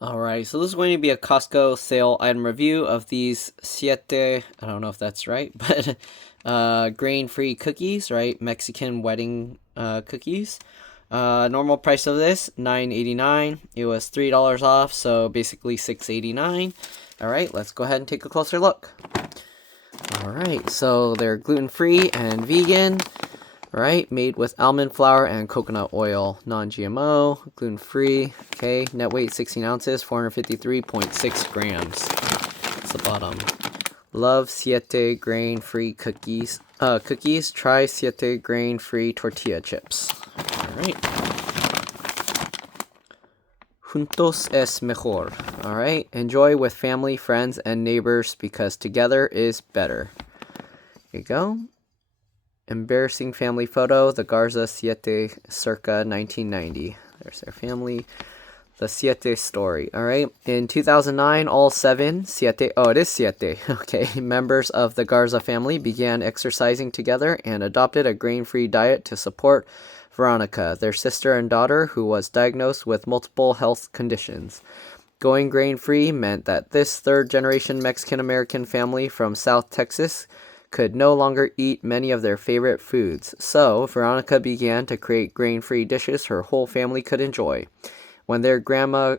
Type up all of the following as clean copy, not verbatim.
Alright, so this is going to be a Costco sale item review of these Siete, I don't know if that's right, but grain-free cookies, right? Mexican wedding cookies. Normal price of this, $9.89. It was $3 off, so basically $6.89. Alright, let's go ahead and take a closer look. Alright, so they're gluten-free and vegan. Right, made with almond flour and coconut oil, non-GMO, gluten-free. Okay, net weight 16 ounces, 453.6 grams. That's the bottom. Love Siete grain-free cookies. Try Siete grain-free tortilla chips. All right. Juntos es mejor. All right, enjoy with family, friends, and neighbors because together is better. Here you go. Embarrassing family photo, the Garza Siete circa 1990. There's their family. The Siete story, all right? In 2009, all 7 Siete, oh, it is Siete, okay, members of the Garza family began exercising together and adopted a grain-free diet to support Veronica, their sister and daughter, who was diagnosed with multiple health conditions. Going grain-free meant that this third-generation Mexican-American family from South Texas could no longer eat many of their favorite foods, so Veronica began to create grain-free dishes her whole family could enjoy. When their grandma,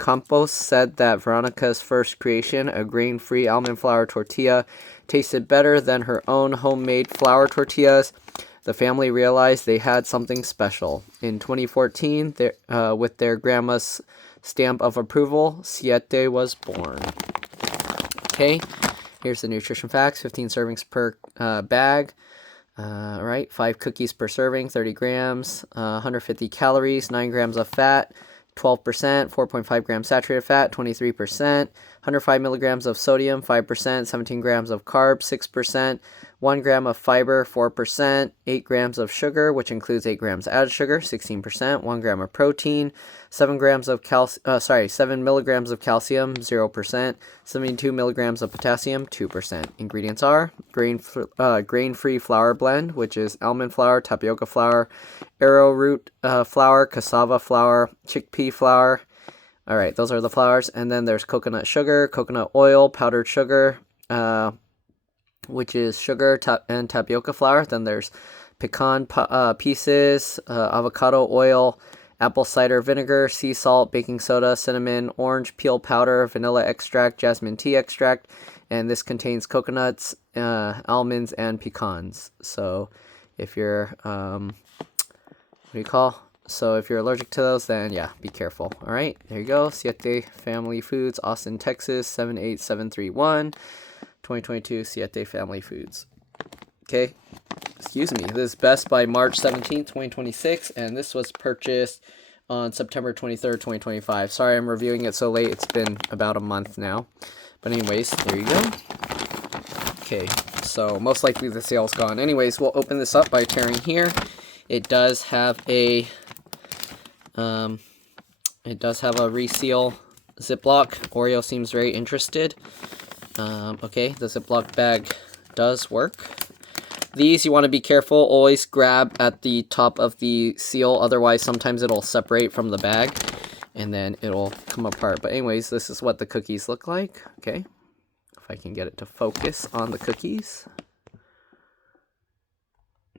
Campos, said that Veronica's first creation, a grain-free almond flour tortilla, tasted better than her own homemade flour tortillas, the family realized they had something special. In 2014, with their grandma's stamp of approval, Siete was born. Okay. Here's the nutrition facts, 15 servings per bag. Right, 5 cookies per serving, 30 grams, 150 calories, 9 grams of fat, 12%, 4.5 grams saturated fat, 23%, 105 milligrams of sodium, 5%, 17 grams of carbs, 6%, 1 gram of fiber, 4%, 8 grams of sugar, which includes 8 grams added sugar, 16%, 1 gram of protein, 7 milligrams of calcium, 0%, 72 milligrams of potassium, 2%. Ingredients are grain-free flour blend, which is almond flour, tapioca flour, arrowroot flour, cassava flour, chickpea flour. All right, those are the flours. And then there's coconut sugar, coconut oil, powdered sugar, which is sugar and tapioca flour. Then there's pecan pieces, avocado oil, apple cider vinegar, sea salt, baking soda, cinnamon, orange peel powder, vanilla extract, jasmine tea extract, and this contains coconuts, almonds, and pecans. So if you're, So if you're allergic to those, then yeah, be careful. All right, there you go. Siete Family Foods, Austin, Texas, 78731. 2022 Siete Family Foods. Okay, excuse me. This is best by March 17th, 2026, and this was purchased on September 23rd, 2025. Sorry I'm reviewing it so late. It's been about a month now. But anyways, there you go. Okay, so most likely the sale's gone. Anyways, we'll open this up by tearing here. It does have a reseal Ziploc. Oreo seems very interested. Okay, the Ziploc bag does work. These, you want to be careful. Always grab at the top of the seal. Otherwise, sometimes it'll separate from the bag. And then it'll come apart. But anyways, this is what the cookies look like. Okay, if I can get it to focus on the cookies.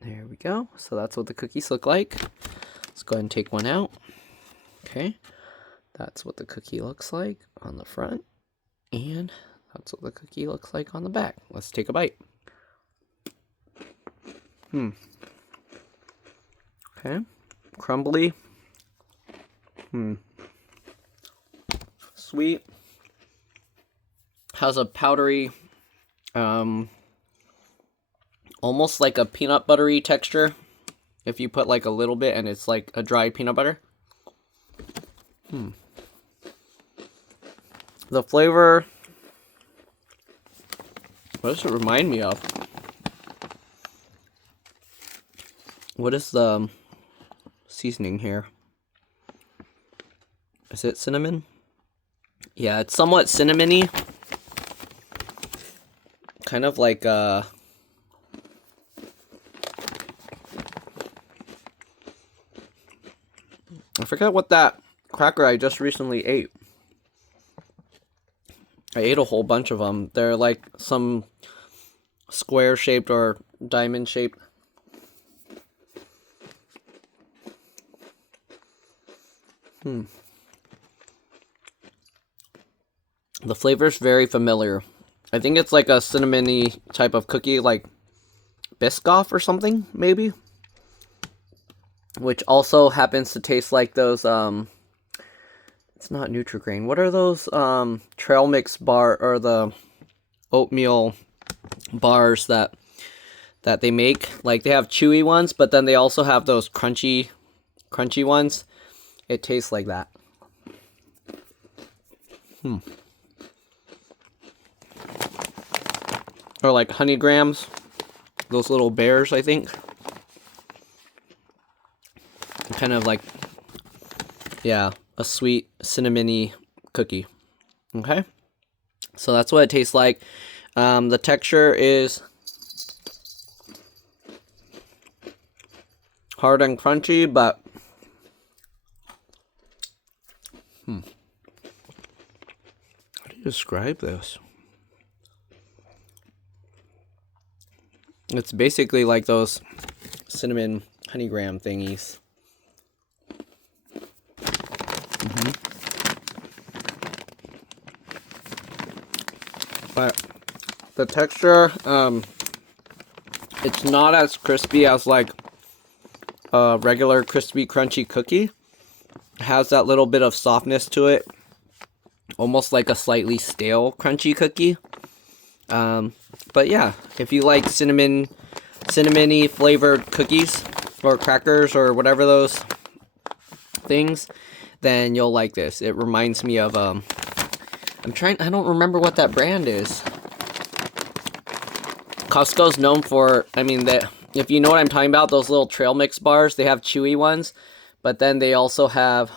There we go. So that's what the cookies look like. Let's go ahead and take one out. Okay, that's what the cookie looks like on the front. And that's what the cookie looks like on the back. Let's take a bite. Okay. Crumbly. Sweet. Has a powdery, almost like a peanut buttery texture. If you put like a little bit and it's like a dry peanut butter. The flavor, what does it remind me of? What is the seasoning here? Is it cinnamon? Yeah, it's somewhat cinnamony. Kind of like I forgot what that cracker I just recently ate. I ate a whole bunch of them. They're like some square shaped or diamond shaped. The flavor's very familiar. I think it's like a cinnamony type of cookie, like Biscoff or something, maybe. Which also happens to taste like those, it's not Nutri-Grain. What are those, trail mix bar, or the oatmeal bars that they make? Like, they have chewy ones, but then they also have those crunchy ones. It tastes like that. Or like honey grams. Those little bears, I think. Kind of like, yeah, a sweet cinnamony cookie. Okay? So that's what it tastes like. The texture is hard and crunchy, but how do you describe this? It's basically like those cinnamon honey graham thingies. But the texture, it's not as crispy as like a regular crispy crunchy cookie. It has that little bit of softness to it, almost like a slightly stale crunchy cookie. But yeah, if you like cinnamony flavored cookies or crackers or whatever those things, then you'll like this. It reminds me of I don't remember what that brand is. Costco's known for, if you know what I'm talking about, those little trail mix bars, they have chewy ones, but then they also have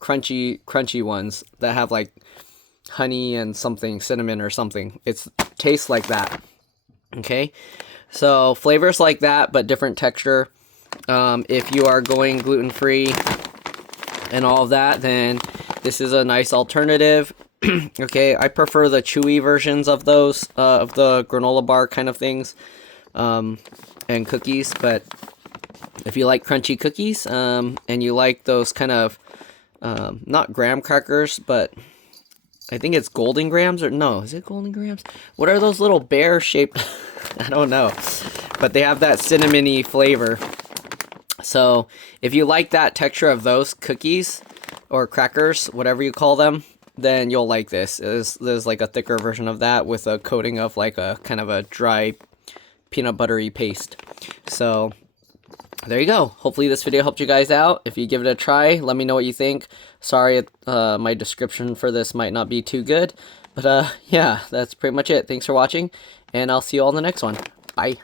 crunchy ones that have like honey and something, cinnamon or something. It tastes like that. Okay, so flavors like that, but different texture. If you are going gluten-free and all of that, then this is a nice alternative. Okay, I prefer the chewy versions of those, of the granola bar kind of things, and cookies. But if you like crunchy cookies, and you like those kind of, not graham crackers, but I think it's golden grams, or no, is it golden grams? What are those little bear shaped? I don't know, but they have that cinnamony flavor. So if you like that texture of those cookies or crackers, whatever you call them, then you'll like this. There's like a thicker version of that with a coating of like a kind of a dry peanut buttery paste. So there you go. Hopefully this video helped you guys out. If you give it a try, let me know what you think. Sorry, my description for this might not be too good, but yeah, that's pretty much it. Thanks for watching, and I'll see you all in the next one. Bye.